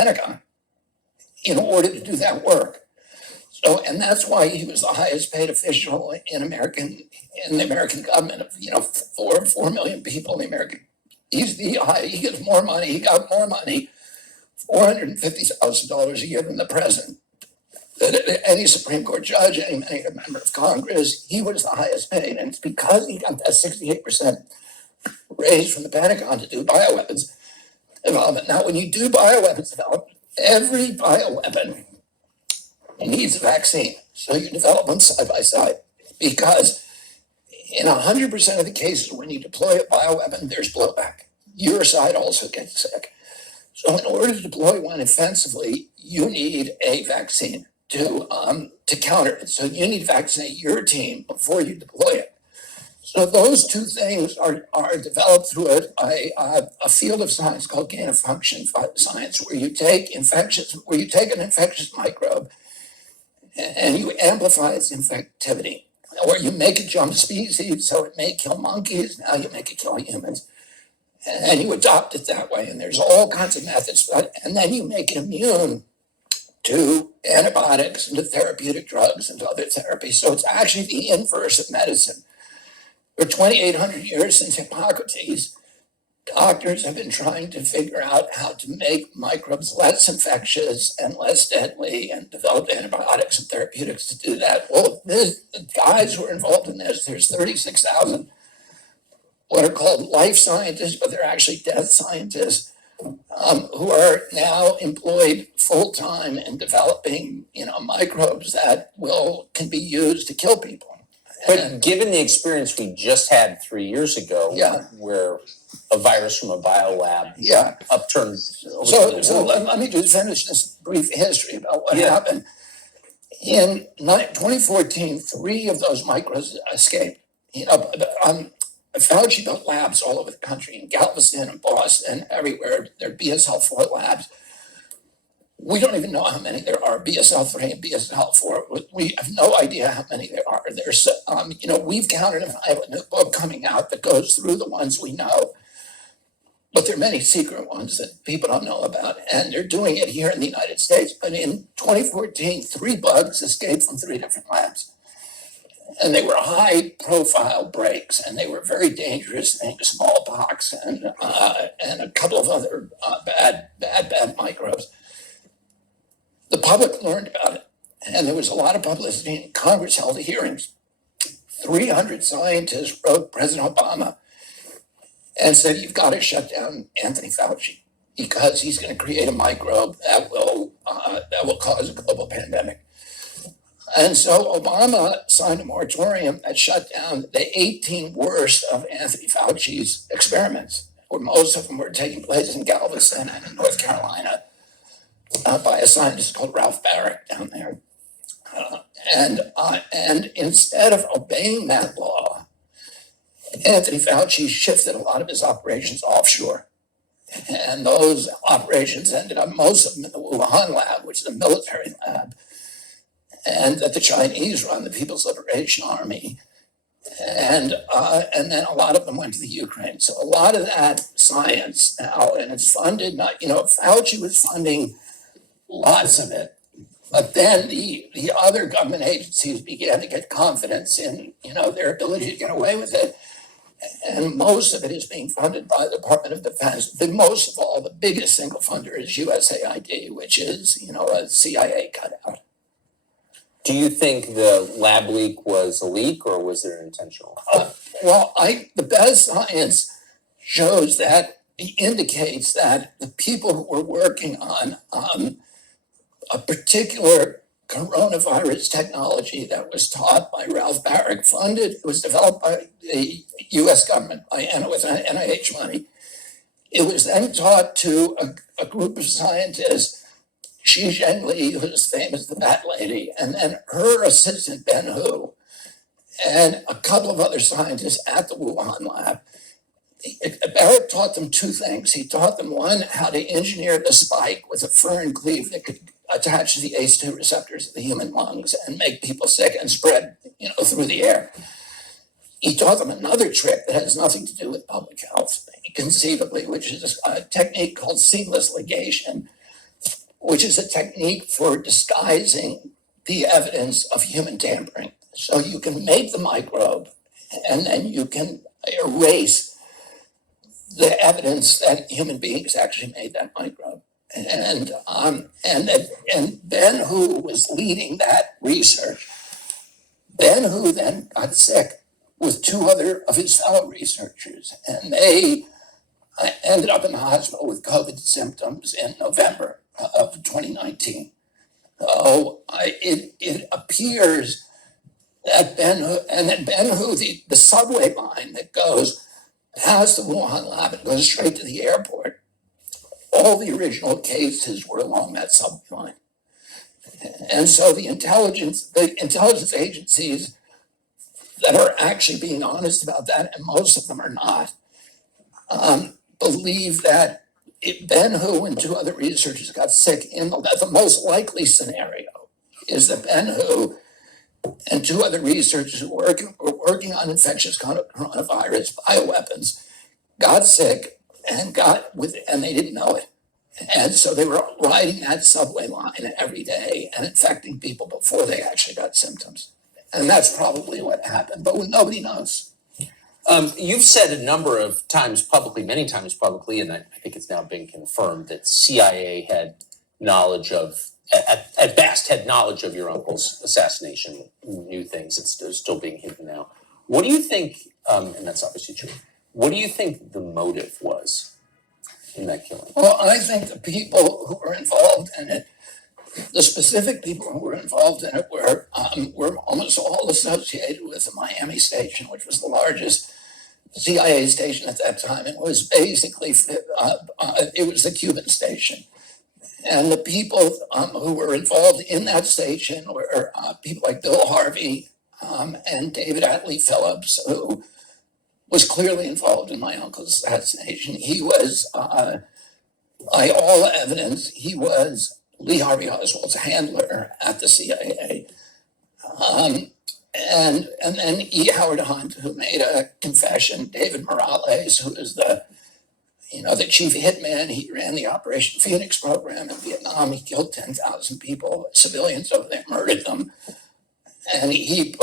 Pentagon in order to do that work. So, and that's why he was the highest paid official in the American government of, 4 million people in the American. He gets more money. He got more money, $450,000 a year than the president. Any Supreme Court judge, any member of Congress, he was the highest paid, and it's because he got that 68% raise from the Pentagon to do bioweapons development. Now, when you do bioweapons development, every bioweapon needs a vaccine. So you develop them side by side, because in 100% of the cases when you deploy a bioweapon, there's blowback. Your side also gets sick. So in order to deploy one offensively, you need a vaccine to counter it. So you need to vaccinate your team before you deploy it. So those two things are developed through a field of science called gain of function science, where you take an infectious microbe and you amplify its infectivity, or you make it jump species, so it may kill monkeys. Now you make it kill humans, and you adopt it that way. And there's all kinds of methods, and then you make it immune to antibiotics and to therapeutic drugs and to other therapies. So it's actually the inverse of medicine. For 2,800 years since Hippocrates, doctors have been trying to figure out how to make microbes less infectious and less deadly, and develop antibiotics and therapeutics to do that. Well, the guys who are involved in this, there's 36,000 what are called life scientists, but they're actually death scientists, who are now employed full-time in developing, microbes that can be used to kill people. But given the experience we just had 3 years ago, where a virus from a biolab upturned. So let me just finish this brief history about what happened. In 2014, 3 of those microbes escaped. Fauci built labs all over the country, in Galveston and Boston, everywhere. They're BSL-4 labs. We don't even know how many there are, BSL-3 and BSL-4. We have no idea how many there are. There's, we've counted them. I have a new book coming out that goes through the ones we know. But there are many secret ones that people don't know about, and they're doing it here in the United States. But in 2014, 3 bugs escaped from 3 different labs. And they were high-profile breaks, and they were very dangerous things, smallpox and a couple of other bad microbes. The public learned about it, and there was a lot of publicity, and Congress held hearings. 300 scientists wrote President Obama and said, you've got to shut down Anthony Fauci, because he's going to create a microbe that will cause a global pandemic. And so Obama signed a moratorium that shut down the 18 worst of Anthony Fauci's experiments, where most of them were taking place in Galveston and in North Carolina, by a scientist called Ralph Barrick down there. And instead of obeying that law, Anthony Fauci shifted a lot of his operations offshore. And those operations ended up, most of them, in the Wuhan lab, which is a military lab, and that the Chinese run, the People's Liberation Army. And then a lot of them went to the Ukraine. So a lot of that science now, and it's funded, Fauci was funding lots of it. But then the other government agencies began to get confidence in, their ability to get away with it. And most of it is being funded by the Department of Defense. Most of all, the biggest single funder is USAID, which is, a CIA cutout. Do you think the lab leak was a leak, or was it intentional? The best science shows that, indicates that the people who were working on a particular coronavirus technology that was taught by Ralph Barrick, it was developed by the US government, with NIH money. It was then taught to a group of scientists, Xi Zhengli, who's famous, the Bat Lady, and then her assistant, Ben Hu, and a couple of other scientists at the Wuhan lab. Barrick taught them 2 things. He taught them, one, how to engineer the spike with a furin cleave that could attach to the ACE2 receptors of the human lungs and make people sick and spread, through the air. He taught them another trick that has nothing to do with public health, conceivably, which is a technique called seamless ligation, which is a technique for disguising the evidence of human tampering. So you can make the microbe and then you can erase the evidence that human beings actually made that microbe. And Ben Hu was leading that research. Ben Hu then got sick with two other of his fellow researchers, and they ended up in the hospital with COVID symptoms in November of 2019. So it appears that Ben Hu, and then Ben Hu, the subway line that goes past the Wuhan lab and goes straight to the airport, all the original cases were along that subway line. And so the intelligence agencies that are actually being honest about that, and most of them are not, believe that Ben Hu and two other researchers got sick that the most likely scenario is that Ben Hu and two other researchers who were working on infectious coronavirus bioweapons got sick and they didn't know it. And so they were riding that subway line every day and infecting people before they actually got symptoms. And that's probably what happened, but nobody knows. You've said a number of times publicly, many times publicly, and I think it's now been confirmed that CIA had knowledge of, at best, had knowledge of your uncle's assassination, knew things. It's still being hidden now. What do you think, and that's obviously true, what do you think the motive was in that killing? Well, I think the people who were involved in it, the specific people who were involved in it were almost all associated with the Miami station, which was the largest CIA station at that time. It was basically, it was the Cuban station. And the people who were involved in that station were people like Bill Harvey and David Atlee Phillips, who was clearly involved in my uncle's assassination. He was, by all evidence, he was Lee Harvey Oswald's handler at the CIA. And then E. Howard Hunt, who made a confession, David Morales, who is the chief hitman. He ran the Operation Phoenix program in Vietnam. He killed 10,000 people, civilians over there, murdered them. And he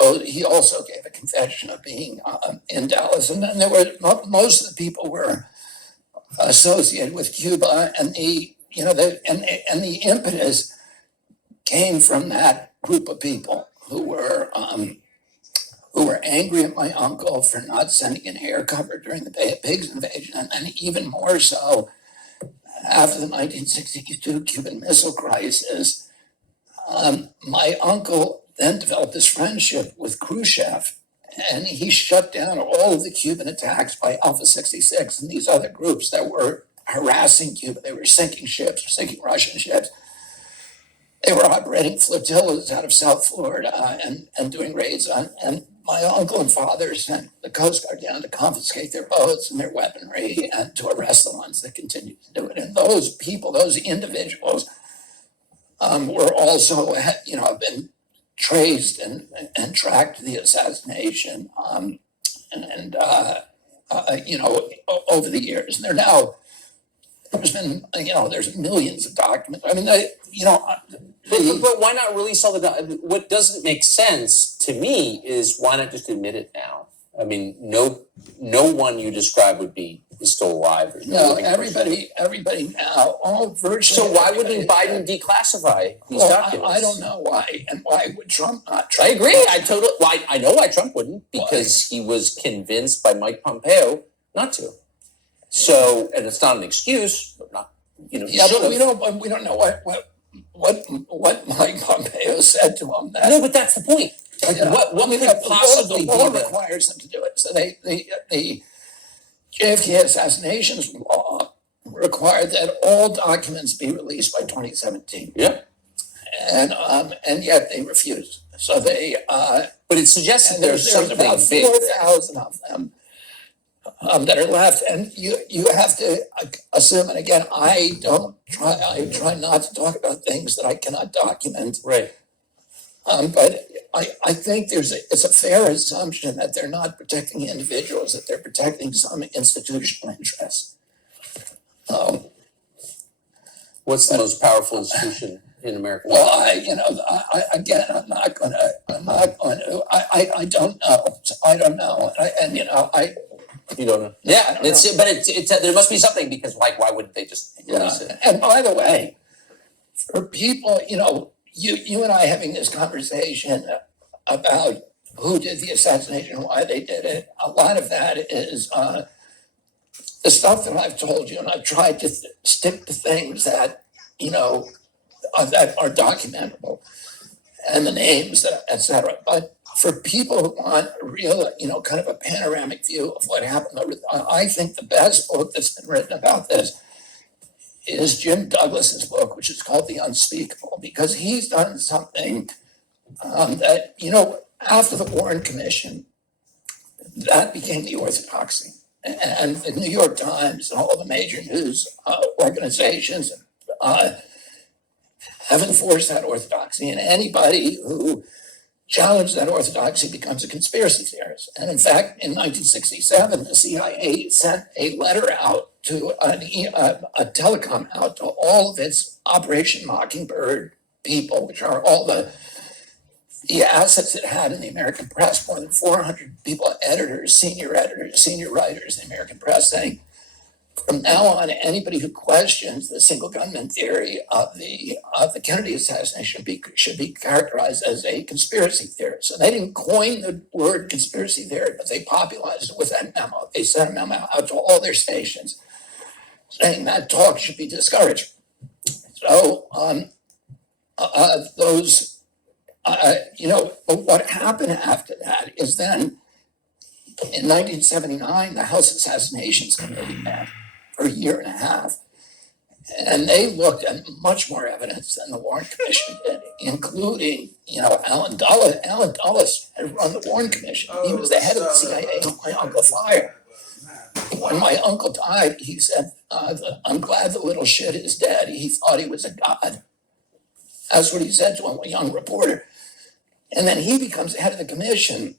also gave a confession of being in Dallas. And then there were, most of the people were associated with Cuba, and the impetus came from that group of people who were angry at my uncle for not sending in air cover during the Bay of Pigs invasion, and even more so after the 1962 Cuban Missile Crisis. My uncle then developed this friendship with Khrushchev, and he shut down all of the Cuban attacks by Alpha 66 and these other groups that were harassing Cuba. They were sinking ships, sinking Russian ships. They were operating flotillas out of South Florida and doing raids on. And my uncle and father sent the Coast Guard down to confiscate their boats and their weaponry and to arrest the ones that continued to do it. And those people, those individuals, were also, have been traced and tracked to the assassination, over the years. And they're now, there's been, there's millions of documents. I mean, but why not release all the what doesn't make sense to me is why not just admit it now? I mean, no one you describe is still alive. No, everybody now, all virtually. So why wouldn't Biden declassify these documents? I don't know why, and why would Trump not? Try? I agree. I know why Trump wouldn't, because he was convinced by Mike Pompeo not to. So, and it's not an excuse, but not, Yeah, but we don't know what Mike Pompeo said to him. No, but that's the point. Like, what could possibly the law requires them to do it. So the JFK assassinations law required that all documents be released by 2017. Yeah. And yet they refused. So they but it suggests that there's about 4,000 of them that are left, and you have to assume. And again, I try not to talk about things that I cannot document. Right. But I think it's a fair assumption that they're not protecting individuals, that they're protecting some institutional interest. What's the most powerful institution in America? Well, again, I'm not going to, I don't know. I don't know. You don't know? Yeah, it's there must be something, because why wouldn't they just release it? And by the way, for people, you and I having this conversation about who did the assassination, why they did it, a lot of that is the stuff that I've told you, and I've tried to stick to things that, that are documentable, and the names, et cetera. But for people who want a real, kind of a panoramic view of what happened, I think the best book that's been written about this is Jim Douglas's book, which is called The Unspeakable, because he's done something that, after the Warren Commission, that became the orthodoxy. And the New York Times and all the major news organizations have enforced that orthodoxy, and anybody who challenged that orthodoxy becomes a conspiracy theorist. And in fact, in 1967, the CIA sent a letter out to a telecom out to all of its Operation Mockingbird people, which are all the assets it had in the American press, more than 400 people, editors, senior writers in the American press, saying, from now on, anybody who questions the single gunman theory of the Kennedy assassination should be characterized as a conspiracy theory. So they didn't coin the word conspiracy theory, but they popularized it with that memo. They sent a memo out to all their stations saying that talk should be discouraged. So but what happened after that is then in 1979, the House Assassinations Committee met for a year and a half, and they looked at much more evidence than the Warren Commission did, including, Alan Dulles. Alan Dulles had run the Warren Commission. He was the head of the CIA when my uncle fired. When my uncle died, he said, I'm glad the little shit is dead. He thought he was a god. That's what he said to a young reporter. And then he becomes head of the commission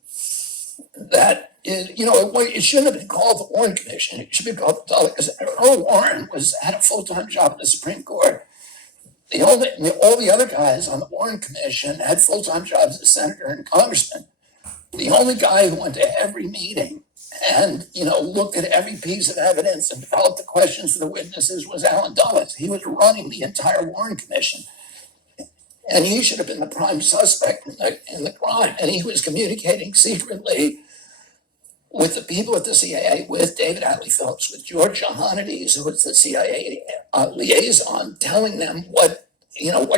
that is, it shouldn't have been called the Warren Commission. It should be called the Dulles. Earl Warren had a full-time job at the Supreme Court. All the other guys on the Warren Commission had full-time jobs as senator and congressman. The only guy who went to every meeting and, looked at every piece of evidence and developed the questions for the witnesses was Alan Dulles. He was running the entire Warren Commission. And he should have been the prime suspect in the crime. And he was communicating secretly with the people at the CIA, with David Atlee Phillips, with George Johannides, who was the CIA liaison, telling them what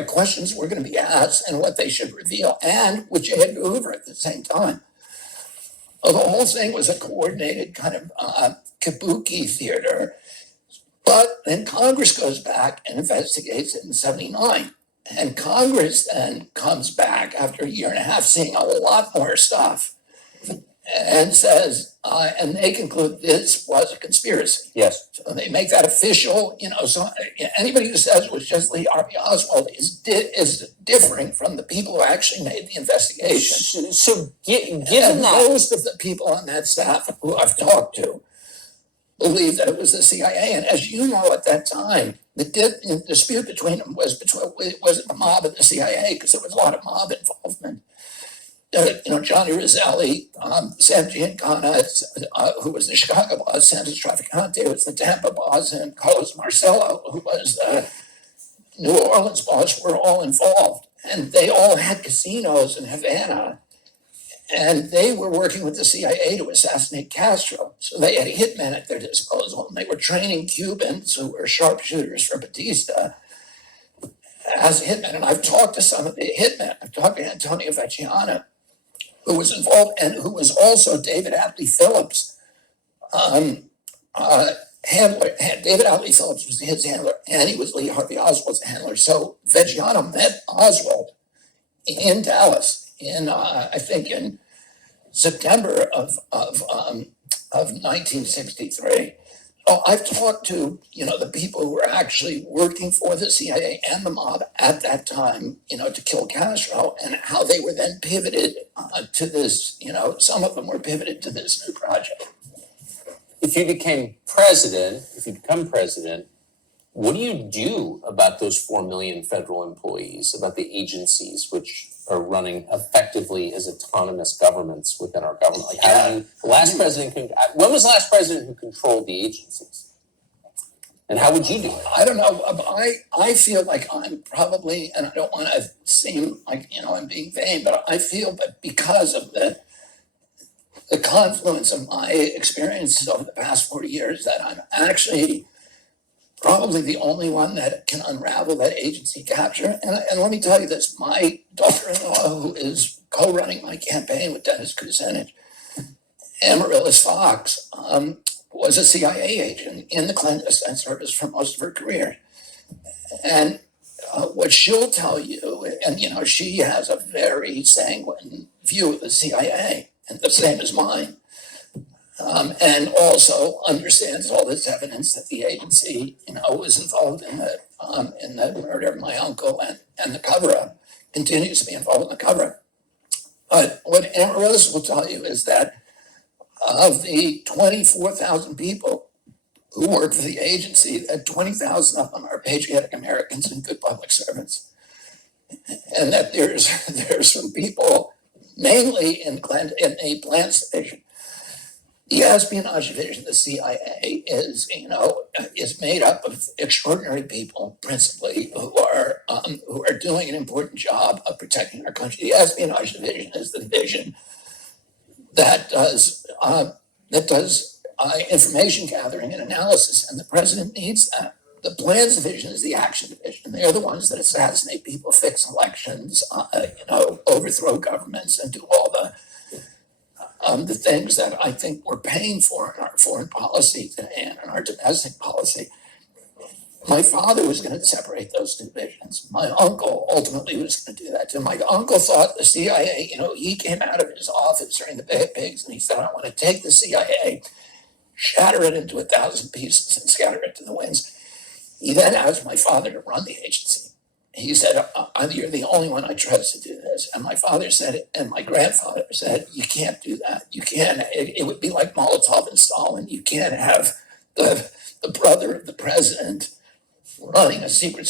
questions were going to be asked and what they should reveal, and with J. Edgar Hoover at the same time. Well, the whole thing was a coordinated kind of kabuki theater. But then Congress goes back and investigates it in 1979. And Congress then comes back after a year and a half, seeing a lot more stuff, and says, and they conclude this was a conspiracy. Yes. So they make that official. So anybody who says it was just Lee Harvey Oswald is differing from the people who actually made the investigation. So given that, most of the people on that staff who I've talked to believe that it was the CIA. And as you know, at that time, the dispute between them was the mob and the CIA, because there was a lot of mob involvement. Johnny Roselli, Sam Giancana, who was the Chicago boss, Santos Traficante was the Tampa boss, and Carlos Marcello, who was the New Orleans boss, were all involved. And they all had casinos in Havana. And they were working with the CIA to assassinate Castro. So they had hitmen at their disposal, and they were training Cubans who were sharpshooters for Batista as hitmen. And I've talked to some of the hitmen. I've talked to Antonio Vecchiana, who was involved, and who was also David Atlee Phillips' handler. David Atlee Phillips was his handler, and he was Lee Harvey Oswald's handler. So Vecchiana met Oswald in Dallas I think in September of 1963. So I've talked to, the people who were actually working for the CIA and the mob at that time, to kill Castro, and how they were then pivoted to this, some of them were pivoted to this new project. if you become president, What do you do about those 4 million federal employees, about the agencies which are running effectively as autonomous governments within our government? Like, how do you, when was the last president who controlled the agencies? And how would you do it? I don't know. I feel like I'm probably, and I don't want to seem like, I'm being vain, but I feel that because of the confluence of my experiences over the past 40 years, that I'm actually probably the only one that can unravel that agency capture. And let me tell you this, my daughter-in-law, who is co-running my campaign with Dennis Kucinich, Amaryllis Fox, was a CIA agent in the clandestine service for most of her career. And what she'll tell you, and she has a very sanguine view of the CIA, and the same as mine, and also understands all this evidence that the agency, was involved in the murder of my uncle and the cover-up, continues to be involved in the cover-up. But what Amaryllis will tell you is that of the 24,000 people who work for the agency, that 20,000 of them are patriotic Americans and good public servants. And that there's some people, mainly in a plans division. The espionage division, the CIA, is made up of extraordinary people, principally, who are doing an important job of protecting our country. The espionage division is the division that does information gathering and analysis, and the president needs that. The plans division is the action division. They're the ones that assassinate people, fix elections, overthrow governments, and do all the things that I think we're paying for in our foreign policy today and in our domestic policy. My father was going to separate those two divisions. My uncle ultimately was going to do that too. My uncle thought the CIA, he came out of his office during the Bay of Pigs and he said, I want to take the CIA, shatter it into 1,000 pieces and scatter it to the winds. He then asked my father to run the agency. He said, you're the only one I trust to do this. And my father said, and my grandfather said, you can't do that. You can't, it would be like Molotov and Stalin. You can't have the brother of the president running a secret